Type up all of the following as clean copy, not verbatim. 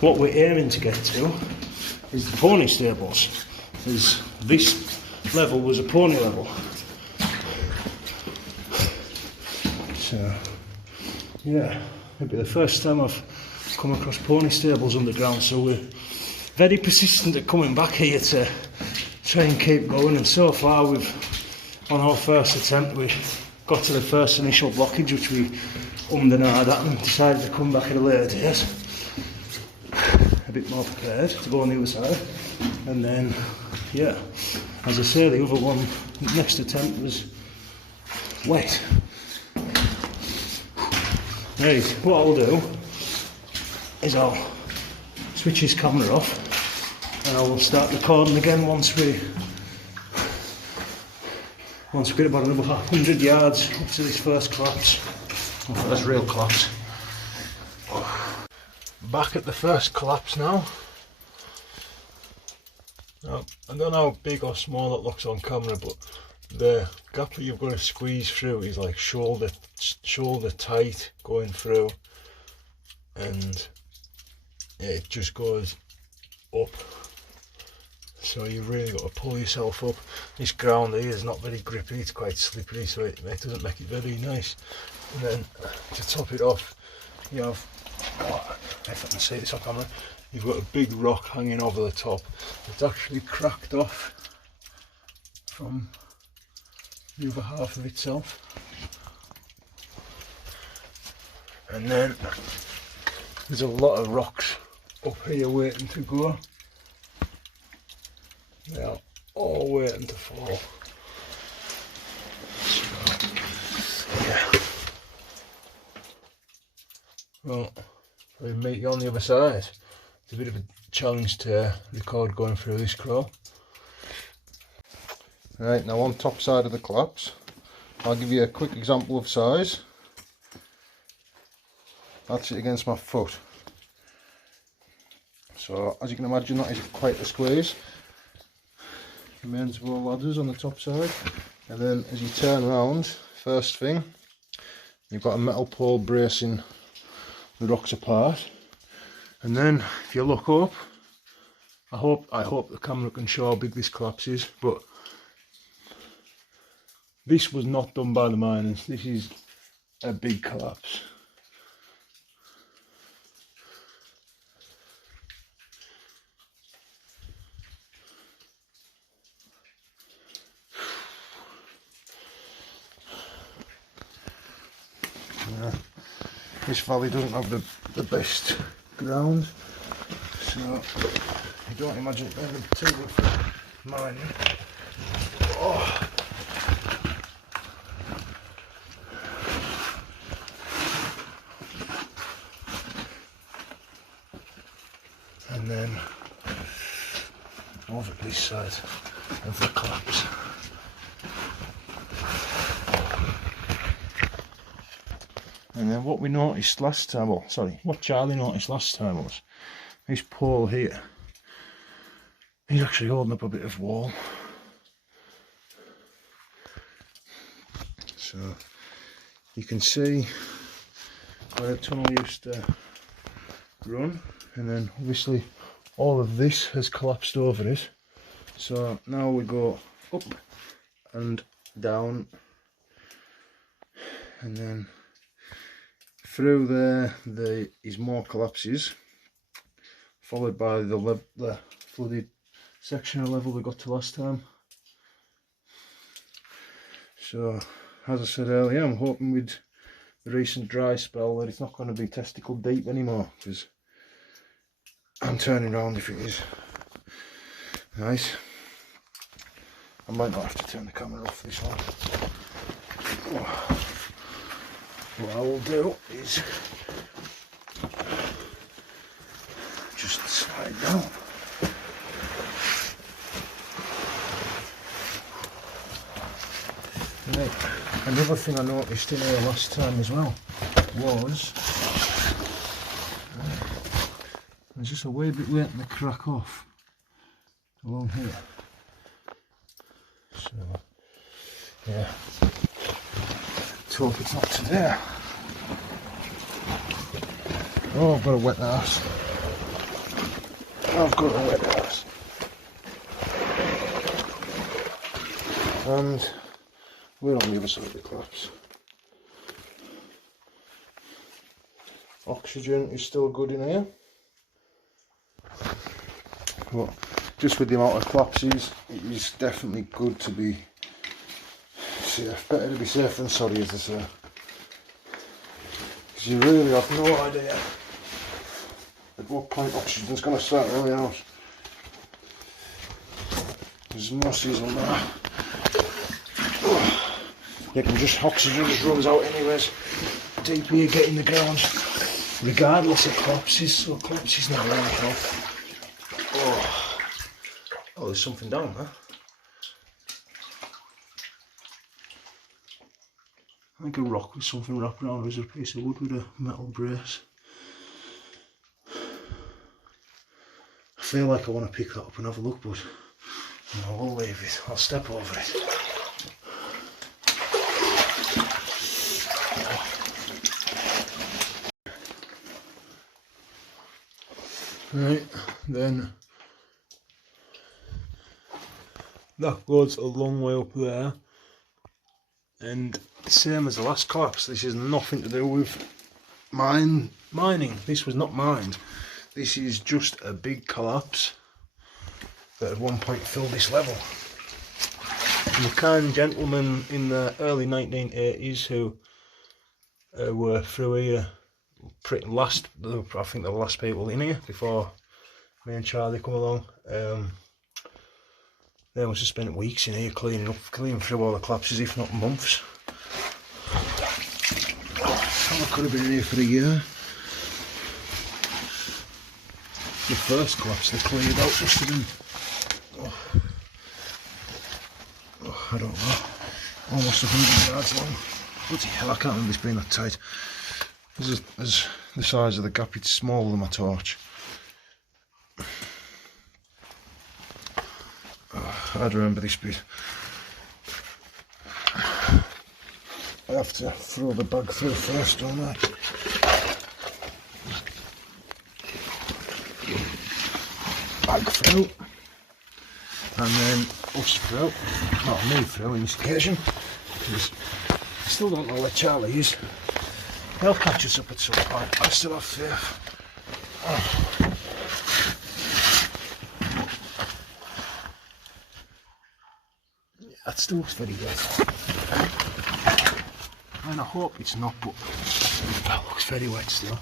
what we're aiming to get to is the pony stables. This level was a pony level. So, yeah, it'll be the first time I've come across pony stables underground, so we're very persistent at coming back here to try and keep going, and so far on our first attempt we got to the first initial blockage, which we ummed and ahed at and decided to come back at a later date, a bit more prepared to go on the other side. And then, yeah, as I say, the other one, next attempt was wet. Right, what I'll do is I'll switch his camera off and I will start recording again once we get about another 100 yards up to this first collapse, or first real collapse. Back at the first collapse now. Now, I don't know how big or small it looks on camera, but the gap that you've got to squeeze through is like shoulder tight going through, and it just goes up, so you really got to pull yourself up. This ground here is not very grippy, it's quite slippery, so it doesn't make it very nice. And then to top it off, you have, if I can see this on camera, you've got a big rock hanging over the top. It's actually cracked off from the other half of itself. And then there's a lot of rocks up here waiting to go. They are all waiting to fall. So, yeah. Well, we'll meet you on the other side. It's a bit of a challenge to record going through this crawl. Right, now on top side of the collapse, I'll give you a quick example of size. That's it against my foot. So as you can imagine, that is quite a squeeze. Remains of all ladders on the top side, and then as you turn around, first thing, you've got a metal pole bracing the rocks apart. And then if you look up, I hope the camera can show how big this collapse is, but this was not done by the miners. This is a big collapse. This valley doesn't have the best ground, so I don't imagine it being too good for mining. Oh. And then over this side of the collapse. And then what we noticed last time, what Charlie noticed last time was this pole here. He's actually holding up a bit of wall. So you can see where the tunnel used to run, and then obviously all of this has collapsed over it. So now we go up and down, and then through there is more collapses, followed by the flooded section of level we got to last time. So as I said earlier, I'm hoping with the recent dry spell that it's not going to be testicle deep anymore, because I'm turning around if it is. Nice. I might not have to turn the camera off this one. What I will do is just slide down. Right. Another thing I noticed in here last time as well was there's just a wee bit waiting to crack off along here. So yeah. Hope it's not today. Oh, I've got to wet the ass. I've got a wet ass. And we're on the other side of the collapse. Oxygen is still good in here. But just with the amount of collapses, it is definitely good to be safe. Better to be safe than sorry, as they say. Because you really have no idea at what point oxygen's going to start running out. There's no season there. You can just, oxygen just runs out anyways. The deeper you get in the ground, regardless of collapses, so collapses not really help. Oh, there's something down there. I think a rock with something wrapped around it, as a piece of wood with a metal brace. I feel like I want to pick that up and have a look, but no, we'll leave it. I'll step over it. Right, then that goes a long way up there, and same as the last collapse, this has nothing to do with mining. This was not mined. This is just a big collapse that at one point filled this level. And the kind gentlemen in the early 1980s who were through here, I think they were the last people in here before me and Charlie come along. They must have spent weeks in here cleaning through all the collapses, if not months. I could have been in here for a year. The first collapse they cleared out must have been, I don't know, almost 100 yards long. Bloody hell, I can't remember this being that tight. As the size of the gap, it's smaller than my torch. I'd remember this bit. I have to throw the bag through first, don't I? Bag through. And then us through. Not me through in this occasion. Because I still don't know where Charlie is. They'll catch us up at some point. I still have faith. Yeah, that still looks very wet. And I hope it's not, but that looks very wet still.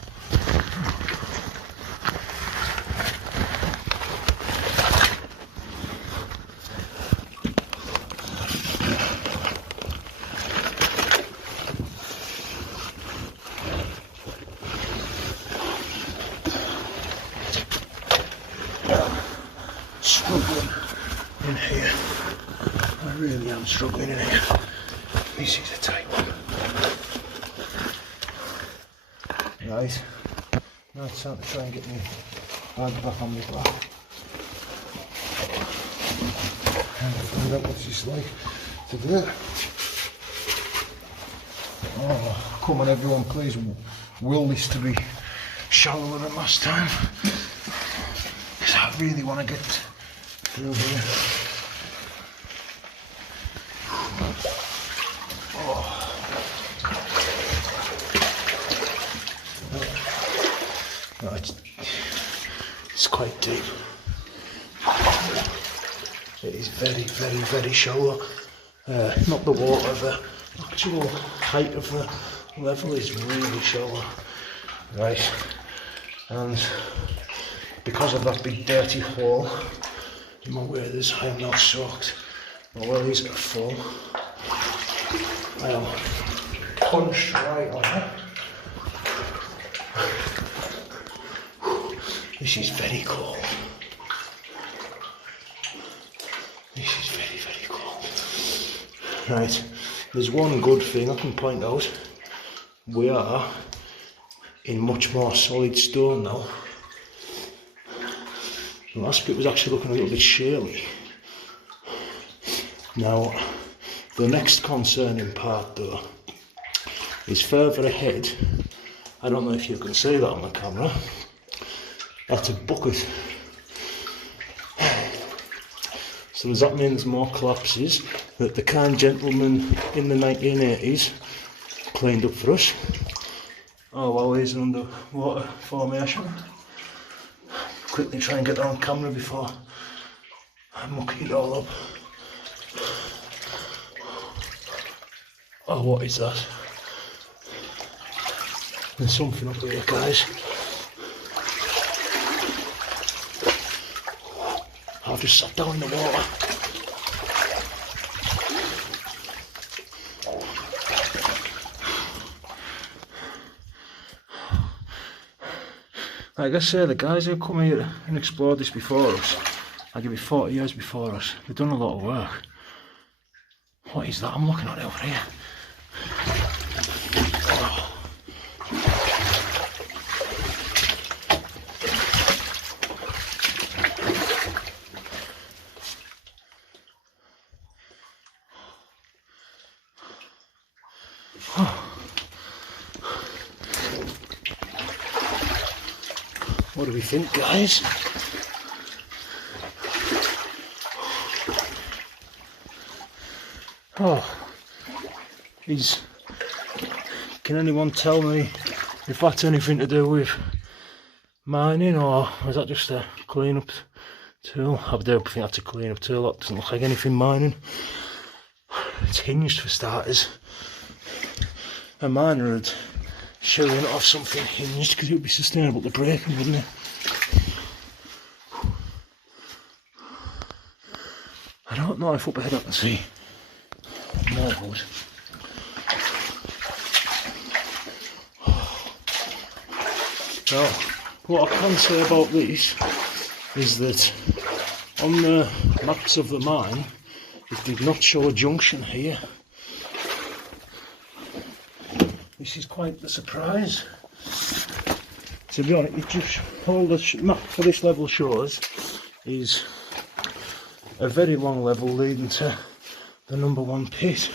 Struggling in here. I really am struggling in here. This is a tight one. Right. Now it's time to try and get my bag back on my back. And find out what it's like to do it. Oh, come on everyone, please will this to be shallower than last time. Because I really want to get through here. Right, it's quite deep. It is very, very, very shallow. Not the water, the actual height of the level is really shallow. Right, and because of that big dirty hole in my waders, I am now soaked. My wellies are full. I am punched right on it. This is very cold. This is very, very cold. Right, there's one good thing I can point out. We are in much more solid stone now. The last bit was actually looking a little bit shaly. Now, the next concerning part though is further ahead. I don't know if you can see that on the camera. That's a bucket So does that mean there's more collapses that the kind gentleman in the 1980s cleaned up for us? Oh well, here's an underwater formation. Quickly try and get that on camera before I muck it all up. Oh, what is that? There's something up here, guys. I've just sat down in the water. Like I say, the guys who come here and explored this before us, I give it 40 years before us, they've done a lot of work. What is that I'm looking at over here? Oh. What do we think, guys? Oh, can anyone tell me if that's anything to do with mining, or is that just a clean-up tool? I do think that's a clean-up tool. That doesn't look like anything mining. It's hinged for starters. A miner would surely not have something hinged because it would be sustainable to breaking, wouldn't it? I don't know if up ahead I can see more wood. Now, what I can say about this is that on the maps of the mine, it did not show a junction here. This is quite the surprise. To be honest, it just, all the map for this level shows is a very long level leading to the number 1 pit.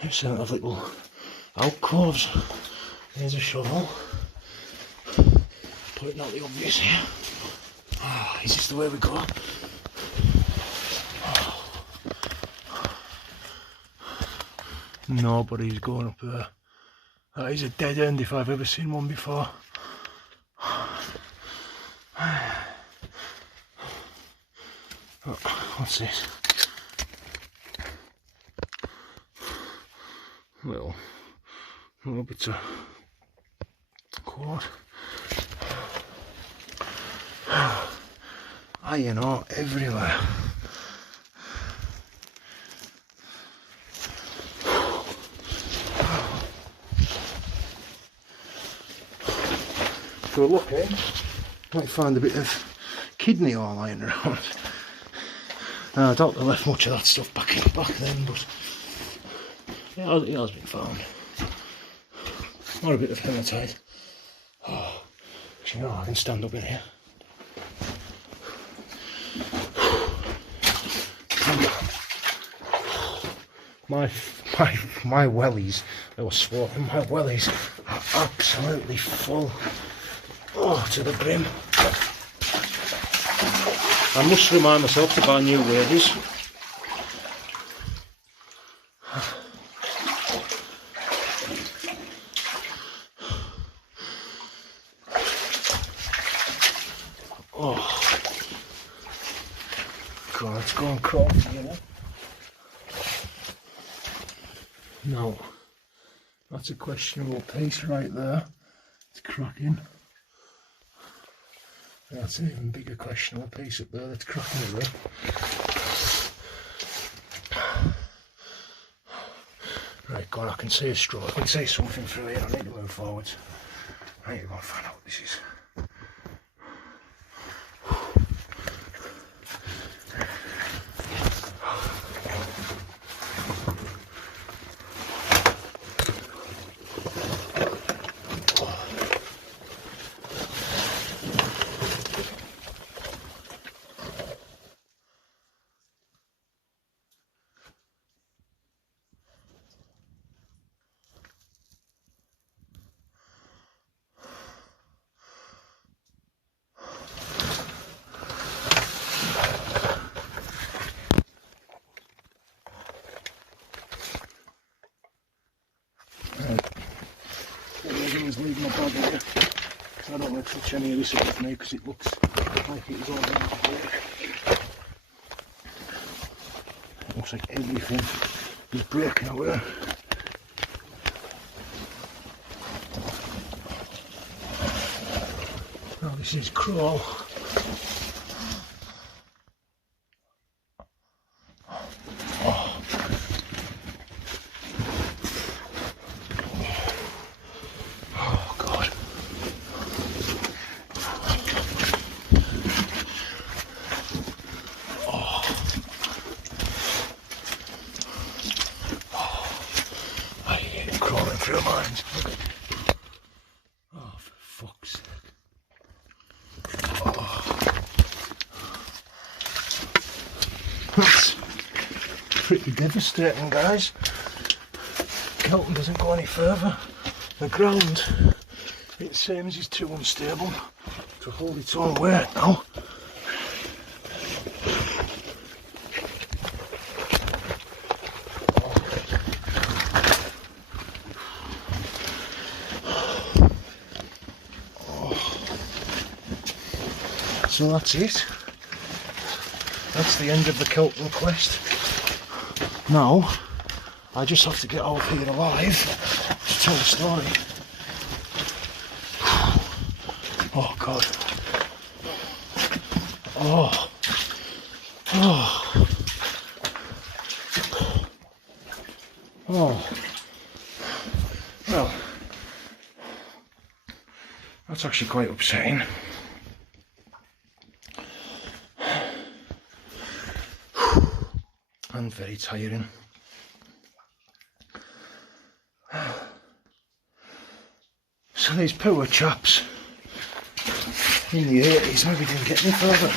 It's a have little alcoves. There's a shovel. Putting out the obvious here. Oh, is this the way we go? Oh. Nobody's going up there. That is a dead end if I've ever seen one before. Oh, what's this? Little bits of cord. Iron ore everywhere. If we're lucky, might find a bit of kidney ore lying around. I doubt they left much of that stuff back then, but it has been found. Or a bit of hematite. Oh, you know, I can stand up in here. My wellies, they were swapping, my wellies are absolutely full. Oh, to the brim. I must remind myself to buy new waders. Oh, God, let's go and crawl together. No, that's a questionable piece right there. It's cracking. That's an even bigger questionable piece up there that's cracking it there. Right, God, I can see a straw. I can see something through here. I need to move forwards. I need to go and find out what this is. I don't want to touch any of this above me because it looks like it's all going to break. It looks like everything is breaking away. Now this is crawl. Crawling through mines. Oh, for fuck's sake. Oh. That's pretty devastating, guys. Kelton doesn't go any further. The ground, it seems, is too unstable to hold its own weight now. So that's it. That's the end of the Kelton quest. Now, I just have to get out of here alive to tell the story. Oh God. Oh. Oh. Oh. Well, that's actually quite upsetting. And very tiring. So these poor chaps in the 80s maybe didn't get any further.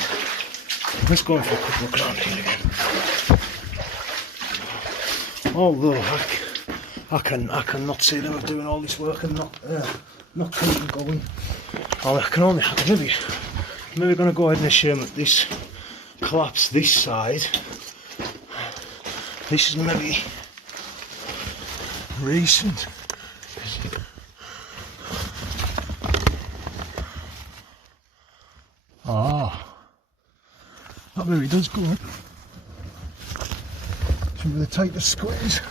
Let's go in for a couple of grand here again. Although I cannot see them doing all this work and not keep going. I can only maybe going to go ahead and assume that this collapse this side. This is maybe recent. Ah, that really does go up. Should be the tightest squeeze.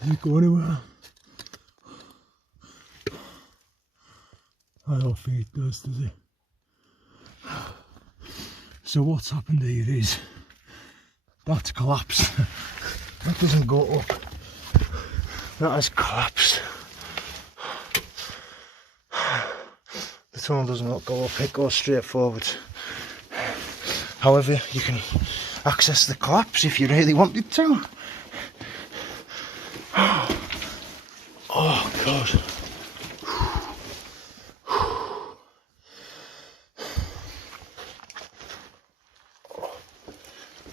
Does it go anywhere? I don't think it does it? So what's happened here is that's collapsed. That doesn't go up. That has collapsed. The tunnel does not go up, it goes straight forward. However, you can access the collapse if you really wanted to. Oh God.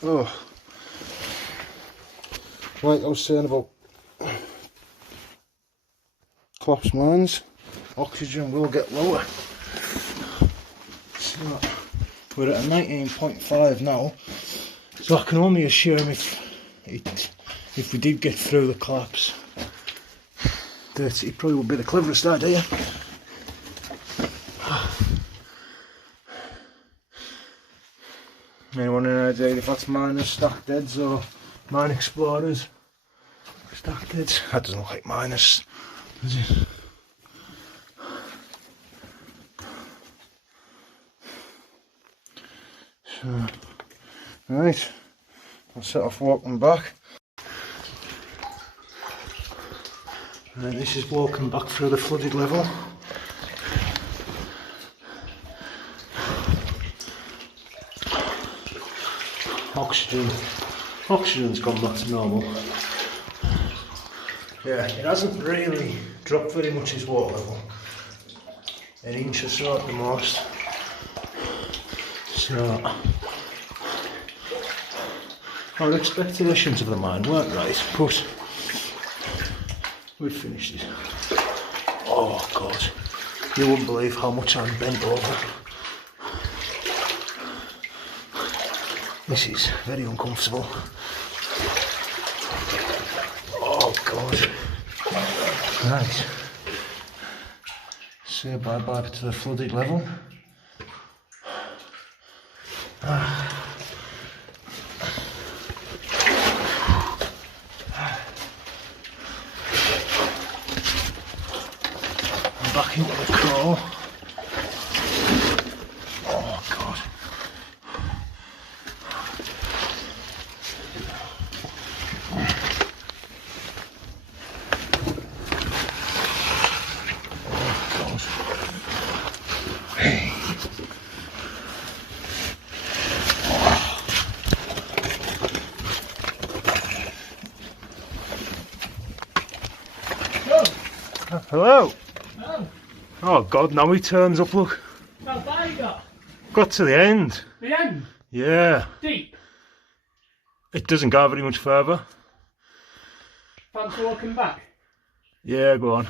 Oh, like I was saying about collapsed mines, oxygen will get lower. So we're at a 19.5 now, so I can only assume if we did get through the collapse, that it probably would be the cleverest idea. Anyone any idea if that's miners, stacked deads, or mine explorers? Stacked deads? That doesn't look like miners, does it? So, right, I'll set off walking back. Right, this is walking back through the flooded level. Oxygen's gone back to normal. Yeah, it hasn't really dropped very much, his water level. An inch or so at the most. So our expectations of the mine weren't right, but we've finished it. Oh God, you wouldn't believe how much I'm bent over. This is very uncomfortable. Oh God. God. Right. Say bye-bye to the flooded level. I'm back into the crawl. Oh God. Hello. Oh, Oh God, now he turns up, look. how far you got? Got to the end. The end? Yeah. Deep? It doesn't go very much further. Fancy walking back? Yeah, go on.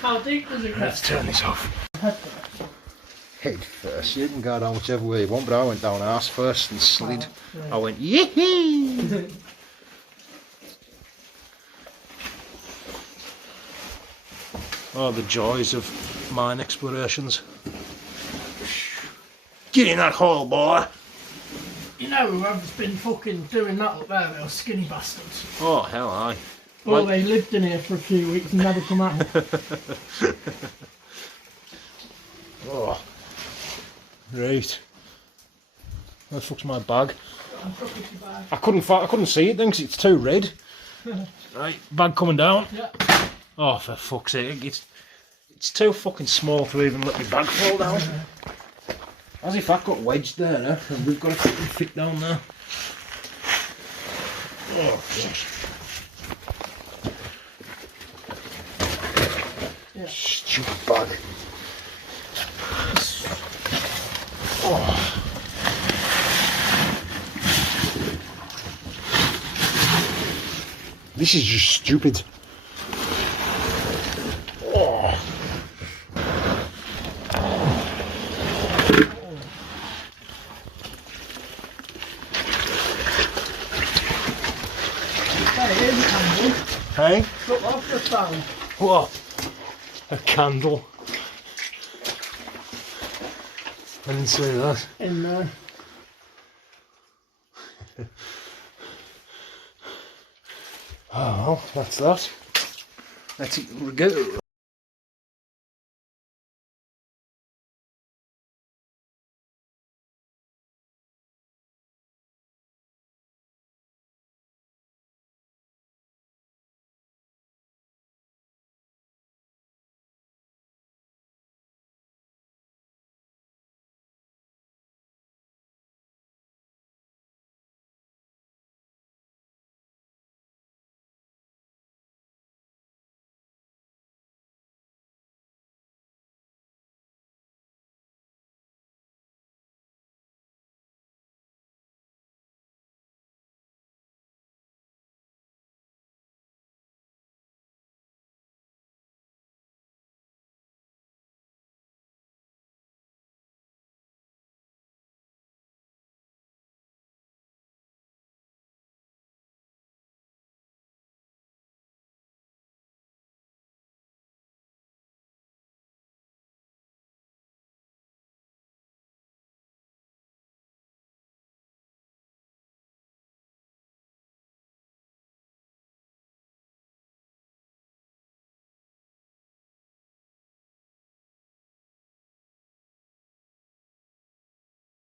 How deep does it Let's get? turn this off. Head first. Head first. You can go down whichever way you want, but I went down arse first and slid. Oh, yeah. I went, yee. Oh, the joys of mine explorations. Get in that hole, boy. You know whoever's been fucking doing that up there, those skinny bastards. Oh, hell aye. Well, they lived in here for a few weeks and never come out. Oh. Right. Where the fuck's my bag? I couldn't see it then because it's too red. Right, bag coming down. Yeah. Oh, for fuck's sake, it's too fucking small to even let my bag fall down. As if I've got wedged there, eh? And we've got to fucking fit down there. Oh, gosh. Yeah. Stupid bag. Oh. This is just stupid. Oh. Hey, here's a candle. Hey? Look, I've just found. What? A candle. I didn't see that. In there. Oh, well, that's that. Let's go.